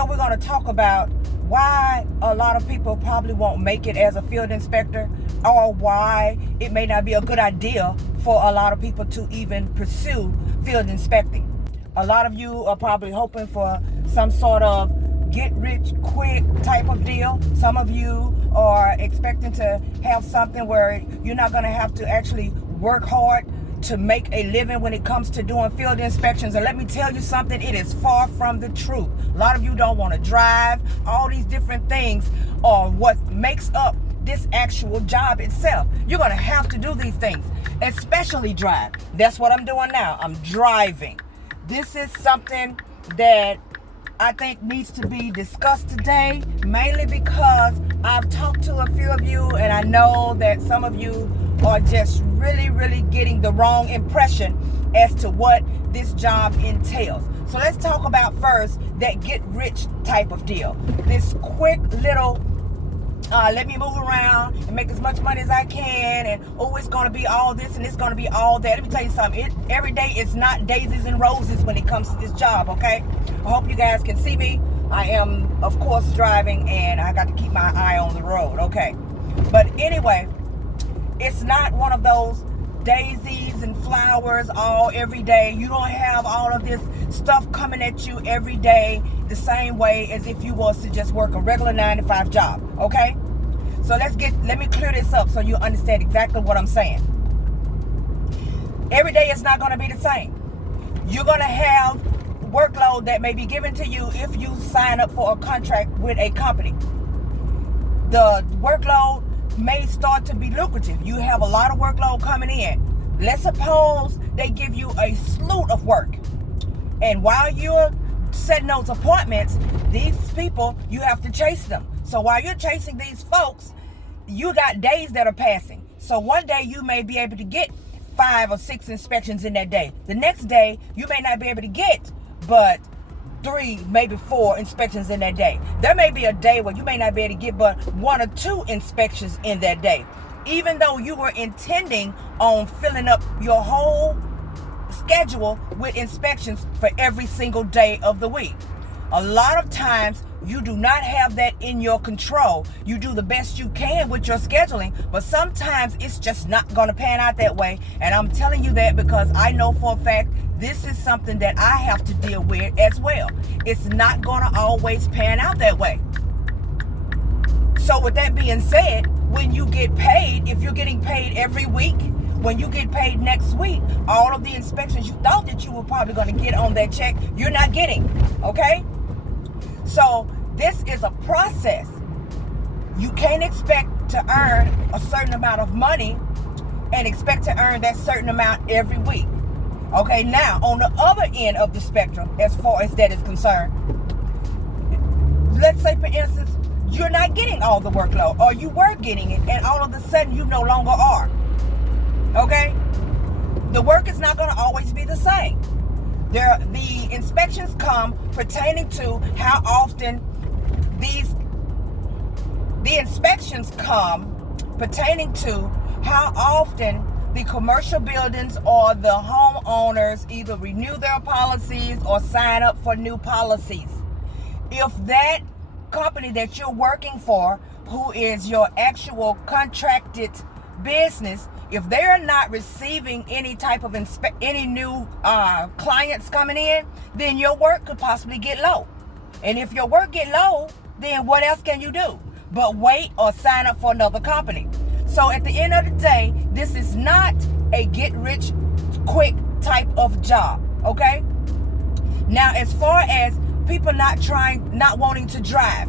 video, we're going to talk about why a lot of people probably won't make it as a field inspector, or why it may not be a good idea for a lot of people to even pursue field inspecting. A lot of you are probably hoping for some sort of get rich quick type of deal. Some of you are expecting to have something where you're not going to have to actually work hard to make a living when it comes to doing field inspections. And let me tell you something, it is far from the truth. A lot of you don't want to drive. All these different things are what makes up this actual job itself. You're going to have to do these things, especially drive. That's what I'm doing now. I'm driving. This is something that I think needs to be discussed today, mainly because I've talked to a few of you, and I know that some of you are just really getting the wrong impression as to what this job entails. So let's talk about first that get rich type of deal. This quick little let me move around and make as much money as I can, and it's going to be all this and it's going to be all that. Let me tell you something, every day it's not daisies and roses when it comes to this job, okay? I hope you guys can see me. I am, of course, driving, and I got to keep my eye on the road, okay? But anyway, it's not one of those daisies and flowers all every day. You don't have all of this stuff coming at you every day the same way as if you was to just work a regular 9-to-5 job, okay? So let me clear this up so you understand exactly what I'm saying. Every day it's not going to be the same. You're going to have workload that may be given to you if you sign up for a contract with a company. The workload may start to be lucrative. You have a lot of workload coming in. Let's suppose they give you a slew of work, and while you're setting those appointments, these people, you have to chase them. So while you're chasing these folks, you got days that are passing. So one day you may be able to get 5 or 6 inspections in that day. The next day you may not be able to get but 3, maybe 4 inspections in that day. There may be a day where you may not be able to get but 1 or 2 inspections in that day, even though you were intending on filling up your whole schedule with inspections for every single day of the week. A lot of times you do not have that in your control. You do the best you can with your scheduling, but sometimes it's just not going to pan out that way. And I'm telling you that because I know for a fact this is something that I have to deal with as well. It's not going to always pan out that way. So with that being said, when you get paid, if you're getting paid every week, when you get paid next week, all of the inspections you thought that you were probably going to get on that check, you're not getting, okay? So this is a process. You can't expect to earn a certain amount of money and expect to earn that certain amount every week. Okay, now on the other end of the spectrum, as far as that is concerned, let's say for instance, you're not getting all the workload, or you were getting it and all of a sudden you no longer are. Okay? The work is not going to always be the same. The inspections come pertaining to how often the inspections come pertaining to how often the commercial buildings or the homeowners either renew their policies or sign up for new policies. If that company that you're working for, who is your actual contracted business, if they're not receiving any type of any new clients coming in, then your work could possibly get low. And if your work get low, then what else can you do but wait or sign up for another company? So at the end of the day, this is not a get rich quick type of job, okay? Now, as far as people not wanting to drive,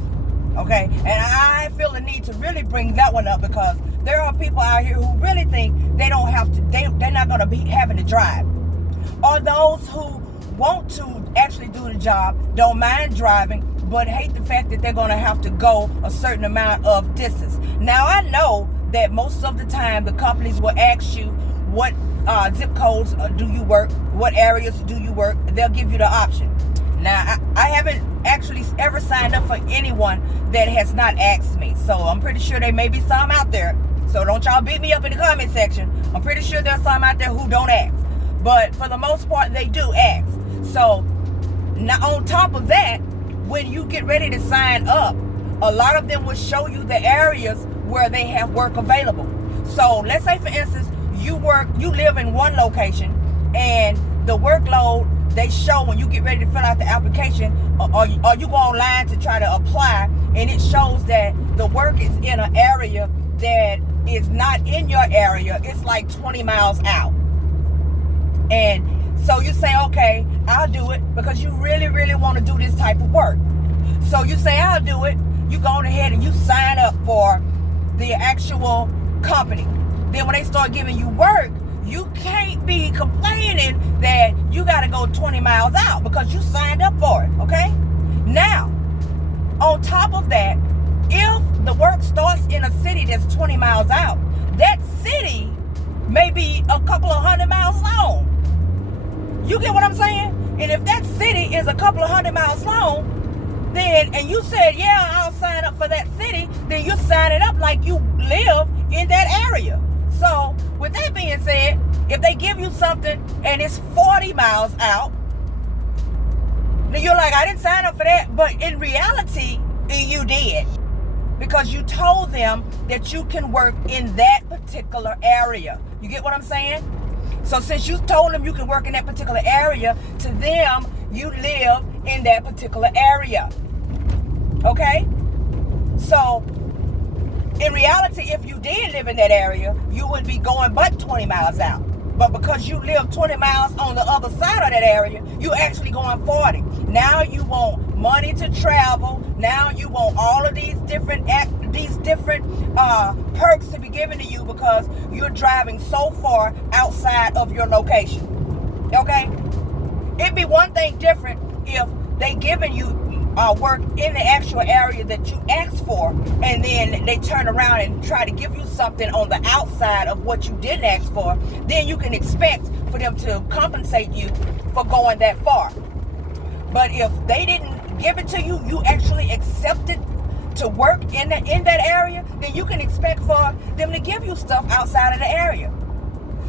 okay, and I feel the need to really bring that one up because there are people out here who really think they don't have to, they're not going to be having to drive. Or those who want to actually do the job, don't mind driving, but hate the fact that they're going to have to go a certain amount of distance. Now, I know that most of the time the companies will ask you what zip codes do you work, what areas do you work. They'll give you the option. Now, I haven't actually ever signed up for anyone that has not asked me. So I'm pretty sure there may be some out there. So don't y'all beat me up in the comment section. I'm pretty sure there's some out there who don't ask. But for the most part, they do ask. So now on top of that, when you get ready to sign up, a lot of them will show you the areas where they have work available. So let's say, for instance, you live in one location, and the workload they show when you get ready to fill out the application, or you go online to try to apply, and it shows that the work is in an area that is not in your area. It's like 20 miles out. And so you say, okay, I'll do it, because you really, really want to do this type of work. So you say, I'll do it. You go on ahead and you sign up for the actual company. Then when they start giving you work, you can't be complaining that you got to go 20 miles out, because you signed up for it, okay? Now, on top of that, if the work starts in a city that's 20 miles out, that city may be a couple of 100 miles long. You get what I'm saying? And if that city is a couple of 100 miles long, then, and you said, yeah, I'll sign up for that city, then you're signing up like you live in that area. So, with that being said, if they give you something and it's 40 miles out, then you're like, I didn't sign up for that. But in reality, you did. Because you told them that you can work in that particular area. You get what I'm saying? So since you told them you can work in that particular area, to them, you live in that particular area. Okay? So, in reality, if you did live in that area, you would be going but 20 miles out. But because you live 20 miles on the other side of that area, you actually going 40. Now you want money to travel. Now you want all of these different perks to be given to you, because you're driving so far outside of your location. Okay? It'd be one thing different if they giving you work in the actual area that you asked for, and then they turn around and try to give you something on the outside of what you didn't ask for. Then you can expect for them to compensate you for going that far. But if they didn't give it to you, you actually accepted to work in that area, then you can expect for them to give you stuff outside of the area.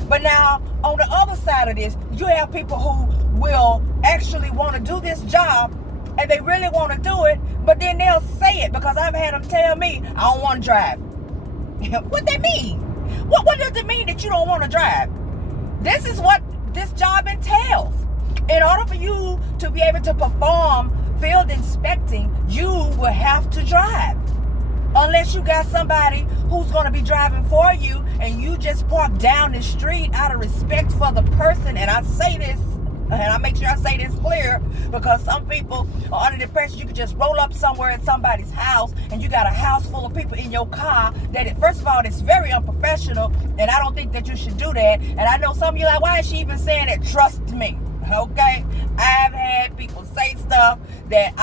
But now, on the other side of this, you have people who will actually want to do this job, and they really want to do it, but then they'll say it, because I've had them tell me, I don't want to drive. What that mean? What does it mean that you don't want to drive? This is what this job entails. In order for you to be able to perform field inspecting, you will have to drive. Unless you got somebody who's going to be driving for you, and you just park down the street out of respect for the person. And I say this, and I make sure I say this clear, because some people are under the impression you can just roll up somewhere at somebody's house, and you got a house full of people in your car. First of all, it's very unprofessional, and I don't think that you should do that. And I know some of you are like, why is she even saying that? Trust me, okay? I've had people say stuff that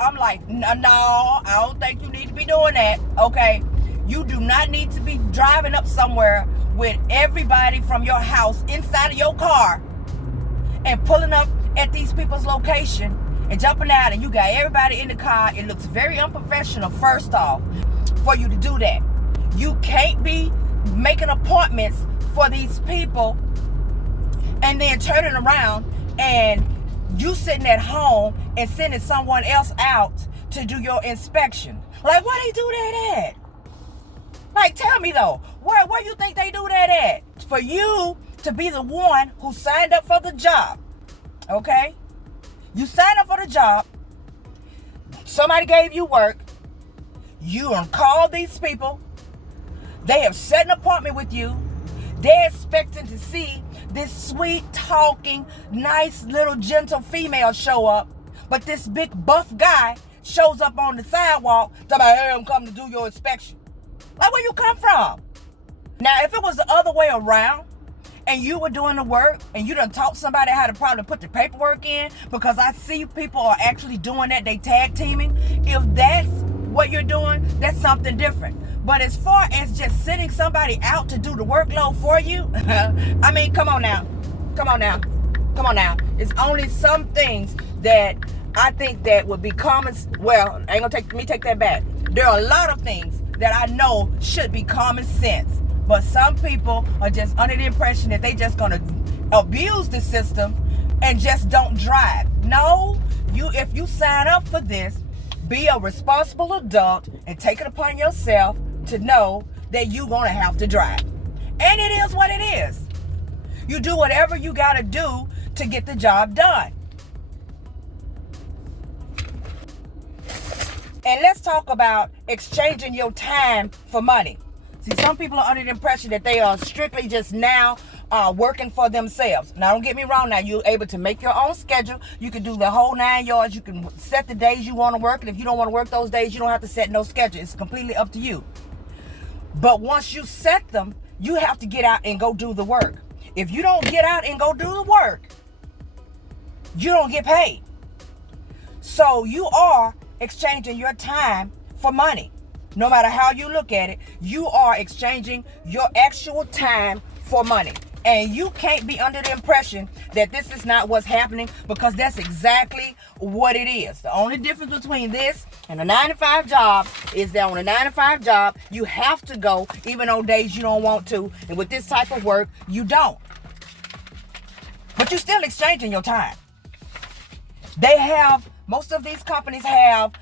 I'm like, no, I don't think you need to be doing that, okay? You do not need to be driving up somewhere with everybody from your house inside of your car and pulling up at these people's location and jumping out, and you got everybody in the car. It looks very unprofessional, first off, for you to do that. You can't be making appointments for these people and then turning around and you sitting at home and sending someone else out to do your inspection. Like, where they do that at? Like, tell me though, where you think they do that at? For you to be the one who signed up for the job, okay? You signed up for the job. Somebody gave you work. You called these people. They have set an appointment with you. They're expecting to see this sweet talking, nice little gentle female show up, but this big buff guy shows up on the sidewalk talking about, hey, I'm coming to do your inspection. Like, where you come from? Now, if it was the other way around, and you were doing the work, and you done taught somebody how to probably put the paperwork in, because I see people are actually doing that, they tag teaming. If that's what you're doing, that's something different. But as far as just sending somebody out to do the workload for you, I mean, come on now. It's only some things that I think that would be common. Well, ain't gonna take that back. There are a lot of things that I know should be common sense. But some people are just under the impression that they just gonna abuse the system and just don't drive. No, if you sign up for this, be a responsible adult and take it upon yourself to know that you're going to have to drive. And it is what it is. You do whatever you got to do to get the job done. And let's talk about exchanging your time for money. See, some people are under the impression that they are strictly just now working for themselves. Now, don't get me wrong. Now, you're able to make your own schedule. You can do the whole 9 yards. You can set the days you want to work. And if you don't want to work those days, you don't have to set no schedule. It's completely up to you. But once you set them, you have to get out and go do the work. If you don't get out and go do the work, you don't get paid. So you are exchanging your time for money. No matter how you look at it, you are exchanging your actual time for money. And you can't be under the impression that this is not what's happening, because that's exactly what it is. The only difference between this and a 9-to-5 job is that on a 9-to-5 job, you have to go even on days you don't want to. And with this type of work, you don't. But you're still exchanging your time. Most of these companies have,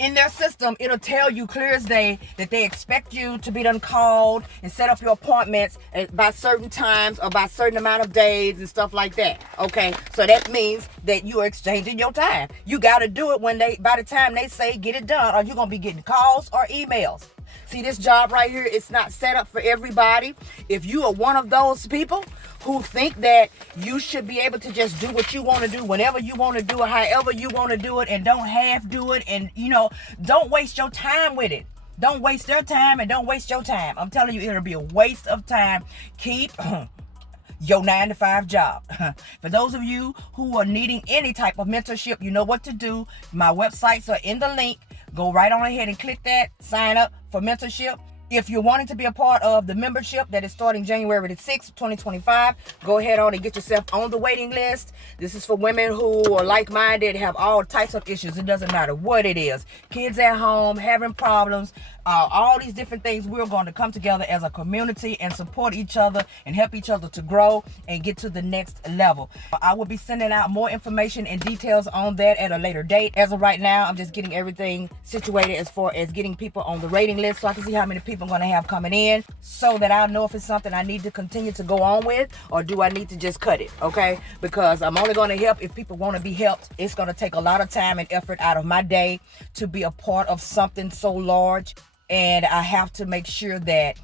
in their system, it'll tell you clear as day that they expect you to be done called and set up your appointments by certain times or by certain amount of days and stuff like that. Okay, so that means that you are exchanging your time. You got to do it by the time they say get it done, or you're gonna be getting calls or emails. See, this job right here, it's not set up for everybody. If you are one of those people who think that you should be able to just do what you want to do whenever you want to do it, however you want to do it, and don't half do it, and don't waste your time with it. Don't waste their time and don't waste your time. I'm telling you, it'll be a waste of time. Keep your 9-to-5 job. For those of you who are needing any type of mentorship, you know what to do. My websites are in the link. Go right on ahead and click that. Sign up for mentorship. If you're wanting to be a part of the membership that is starting January the 6th, 2025, go ahead on and get yourself on the waiting list. This is for women who are like-minded, have all types of issues. It doesn't matter what it is. Kids at home, having problems, all these different things. We're going to come together as a community and support each other and help each other to grow and get to the next level. I will be sending out more information and details on that at a later date. As of right now, I'm just getting everything situated as far as getting people on the rating list so I can see how many people I'm going to have coming in, so that I know if it's something I need to continue to go on with, or do I need to just cut it, okay? Because I'm only going to help if people want to be helped. It's going to take a lot of time and effort out of my day to be a part of something so large. And I have to make sure that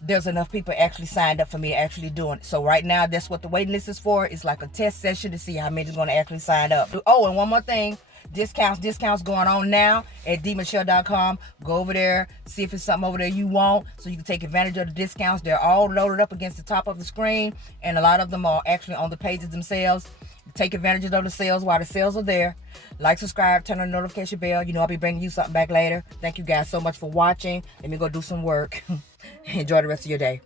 there's enough people actually signed up for me actually doing it. So right now, that's what the waiting list is for. It's like a test session to see how many is going to actually sign up. Oh, and one more thing. Discounts going on now at dmichelle.com. Go over there, see if it's something over there you want, so you can take advantage of the discounts. They're all loaded up against the top of the screen, and a lot of them are actually on the pages themselves. Take advantage of the sales while the sales are there. Like, subscribe, turn on the notification bell. I'll be bringing you something back later. Thank you guys so much for watching. Let me go do some work. Enjoy the rest of your day.